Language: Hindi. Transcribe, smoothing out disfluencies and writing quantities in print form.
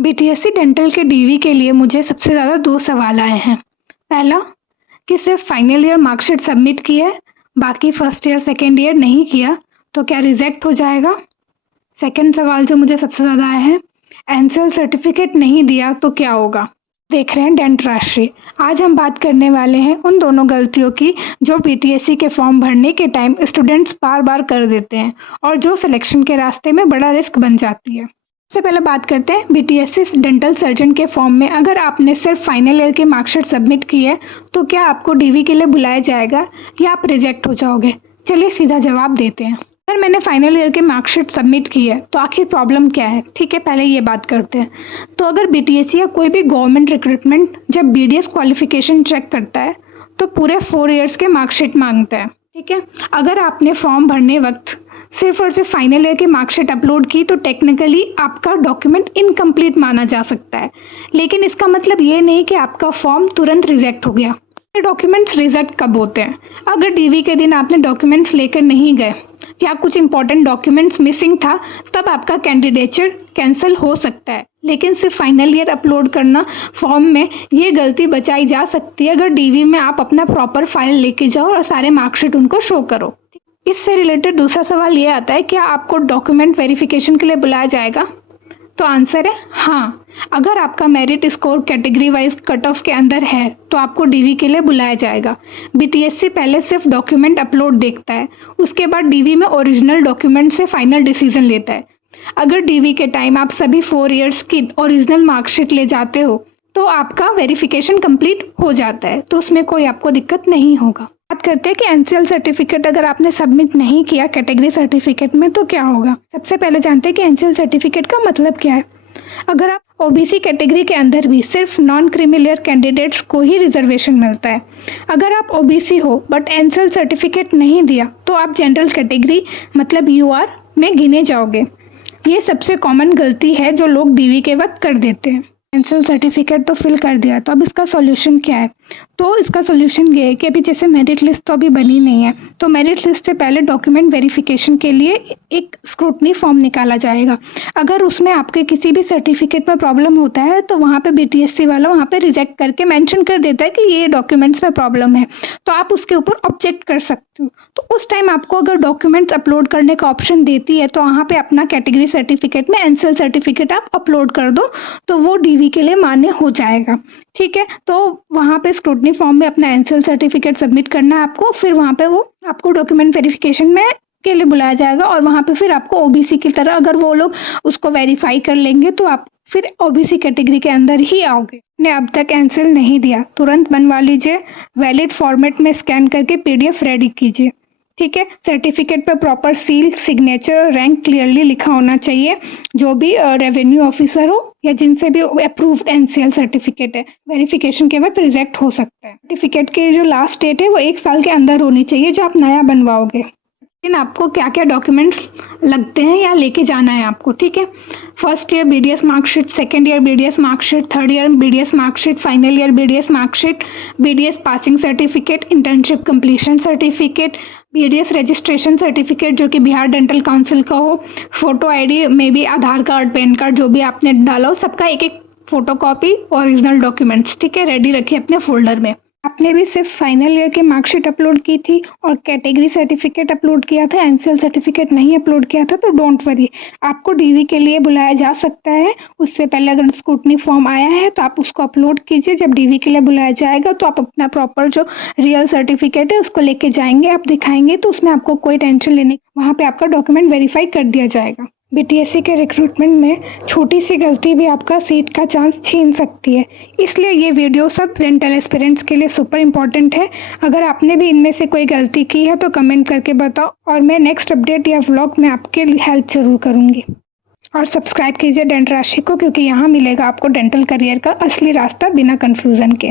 बीटीएससी डेंटल के डीवी के लिए मुझे सबसे ज़्यादा 2 सवाल आए हैं। पहला कि सिर्फ फाइनल ईयर मार्कशीट सबमिट की है, बाकी फर्स्ट ईयर सेकेंड ईयर नहीं किया तो क्या रिजेक्ट हो जाएगा? सेकंड सवाल जो मुझे सबसे ज़्यादा आया है, एनसेल सर्टिफिकेट नहीं दिया तो क्या होगा? देख रहे हैं डेंट राशि। आज हम बात करने वाले हैं उन दोनों गलतियों की जो बीटीएससी के फॉर्म भरने के टाइम स्टूडेंट्स बार बार कर देते हैं और जो सिलेक्शन के रास्ते में बड़ा रिस्क बन जाती है। सबसे पहले बात करते हैं बीटीएससी डेंटल सर्जन के फॉर्म में अगर आपने सिर्फ फाइनल ईयर की मार्कशीट सबमिट की है तो क्या आपको डीवी के लिए बुलाया जाएगा या आप रिजेक्ट हो जाओगे? चलिए सीधा जवाब देते हैं। अगर मैंने फाइनल ईयर की मार्कशीट सबमिट की है तो आखिर प्रॉब्लम क्या है? ठीक है, पहले ये बात करते हैं। तो अगर बीटीएससी या कोई भी गवर्नमेंट रिक्रूटमेंट जब बीडीएस क्वालिफिकेशन चेक करता है तो पूरे 4 ईयर्स के मार्कशीट मांगता है। ठीक है, अगर आपने फॉर्म भरने वक्त सिर्फ और सिर्फ फाइनल ईयर की मार्कशीट अपलोड की तो टेक्निकली आपका डॉक्यूमेंट इनकम्प्लीट माना जा सकता है, लेकिन इसका मतलब ये नहीं कि आपका फॉर्म तुरंत रिजेक्ट हो गया। डॉक्यूमेंट्स रिजेक्ट कब होते हैं? अगर डीवी के दिन आपने डॉक्यूमेंट्स लेकर नहीं गए या कुछ इंपॉर्टेंट डॉक्यूमेंट्स मिसिंग था तब आपका कैंडिडेचर कैंसिल हो सकता है, लेकिन सिर्फ फाइनल ईयर अपलोड करना फॉर्म में ये गलती बचाई जा सकती है अगर डीवी में आप अपना प्रॉपर फाइल लेके जाओ और सारे मार्कशीट उनको शो करो। इससे रिलेटेड दूसरा सवाल ये आता है, क्या आपको डॉक्यूमेंट वेरिफिकेशन के लिए बुलाया जाएगा? तो आंसर है हाँ। अगर आपका merit score category wise cut off के अंदर है तो आपको डीवी के लिए बुलाया जाएगा। बीटीएससी पहले सिर्फ डॉक्यूमेंट अपलोड देखता है, उसके बाद डीवी में ओरिजिनल डॉक्यूमेंट से फाइनल डिसीजन लेता है। अगर डीवी के टाइम आप सभी 4 ईयर्स की ओरिजिनल मार्कशीट ले जाते हो तो आपका वेरिफिकेशन कंप्लीट हो जाता है, तो उसमें कोई आपको दिक्कत नहीं होगा। बात करते हैं कि एनसीएल सर्टिफिकेट अगर आपने सबमिट नहीं किया कैटेगरी सर्टिफिकेट में तो क्या होगा। सबसे पहले जानते हैं कि एनसीएल सर्टिफिकेट का मतलब क्या है। अगर आप ओबीसी कैटेगरी के अंदर भी सिर्फ नॉन क्रीमिलियर कैंडिडेट्स को ही रिजर्वेशन मिलता है। अगर आप ओबीसी हो बट एनसीएल सर्टिफिकेट नहीं दिया तो आप जनरल कैटेगरी मतलब यूआर में गिने जाओगे। ये सबसे कॉमन गलती है जो लोग डीवी के वक्त कर देते हैं। एनसीएल सर्टिफिकेट तो फिल कर दिया, तो अब इसका सॉल्यूशन क्या है? तो इसका सॉल्यूशन ये है कि अभी जैसे मेरिट लिस्ट तो अभी बनी नहीं है, तो मेरिट लिस्ट से पहले डॉक्यूमेंट वेरिफिकेशन के लिए एक स्क्रूटनी फॉर्म निकाला जाएगा। अगर उसमें आपके किसी भी सर्टिफिकेट में प्रॉब्लम होता है तो वहाँ पे बीटीएससी वाला वहाँ पे रिजेक्ट करके मेंशन कर देता है कि ये डॉक्यूमेंट्स में प्रॉब्लम है, तो आप उसके ऊपर ऑब्जेक्ट कर सकते हो। तो उस टाइम आपको अगर डॉक्यूमेंट्स अपलोड करने का ऑप्शन देती है तो वहाँ पे अपना कैटेगरी सर्टिफिकेट में एनसीएल सर्टिफिकेट आप अपलोड कर दो तो वो डीवी के लिए मान्य हो जाएगा। ठीक है, तो वहाँ पे स्क्रूटनी फॉर्म में अपना एनसीएल सर्टिफिकेट सबमिट करना है आपको, फिर वहाँ पे वो आपको डॉक्यूमेंट वेरिफिकेशन में के लिए बुलाया जाएगा और वहाँ पे फिर आपको ओबीसी की तरह अगर वो लोग उसको वेरीफाई कर लेंगे तो आप फिर ओबीसी कैटेगरी के अंदर ही आओगे। ने अब तक एनसीएल नहीं दिया, तुरंत बनवा लीजिए, वैलिड फॉर्मेट में स्कैन करके पीडीएफ रेडी कीजिए। ठीक है, सर्टिफिकेट पर proper seal, signature, rank clearly लिखा होना चाहिए। जो भी रेवेन्यू ऑफिसर हो या जिनसे भी अप्रूव्ड एनसीएल सर्टिफिकेट है, वेरिफिकेशन के बाद रिजेक्ट हो सकता है। सर्टिफिकेट की जो लास्ट डेट है वो 1 साल के अंदर होनी चाहिए जो आप नया बनवाओगे। लेकिन आपको क्या क्या डॉक्यूमेंट्स लगते हैं या लेके जाना है आपको। ठीक है, first year BDS marksheet, second year BDS marksheet, third year BDS marksheet, final year BDS marksheet, BDS passing certificate, internship completion certificate, BDS registration certificate जो कि बिहार डेंटल काउंसिल का हो, फोटो आईडी में भी आधार कार्ड, पैन कार्ड जो भी आपने डाला हो सबका एक एक फोटोकॉपी, ओरिजिनल डॉक्यूमेंट्स। ठीक है, रेडी रखिए अपने फोल्डर में। आपने भी सिर्फ फाइनल ईयर की मार्कशीट अपलोड की थी और कैटेगरी सर्टिफिकेट अपलोड किया था, एनसीएल सर्टिफिकेट नहीं अपलोड किया था, तो डोंट वरी, आपको डीवी के लिए बुलाया जा सकता है। उससे पहले अगर स्क्रूटनी फॉर्म आया है तो आप उसको अपलोड कीजिए। जब डीवी के लिए बुलाया जाएगा तो आप अपना प्रॉपर जो रियल सर्टिफिकेट है उसको लेके जाएंगे, आप दिखाएंगे, तो उसमें आपको कोई टेंशन लेने, वहाँ पे आपका डॉक्यूमेंट वेरीफाई कर दिया जाएगा। बीटीएससी के रिक्रूटमेंट में छोटी सी गलती भी आपका सीट का चांस छीन सकती है, इसलिए ये वीडियो सब डेंटल एस्पिरेंट्स के लिए सुपर इम्पॉर्टेंट है। अगर आपने भी इनमें से कोई गलती की है तो कमेंट करके बताओ और मैं नेक्स्ट अपडेट या व्लॉग में आपके हेल्प जरूर करूँगी। और सब्सक्राइब कीजिए डेंट राशि को, क्योंकि यहाँ मिलेगा आपको डेंटल करियर का असली रास्ता बिना कन्फ्यूज़न के।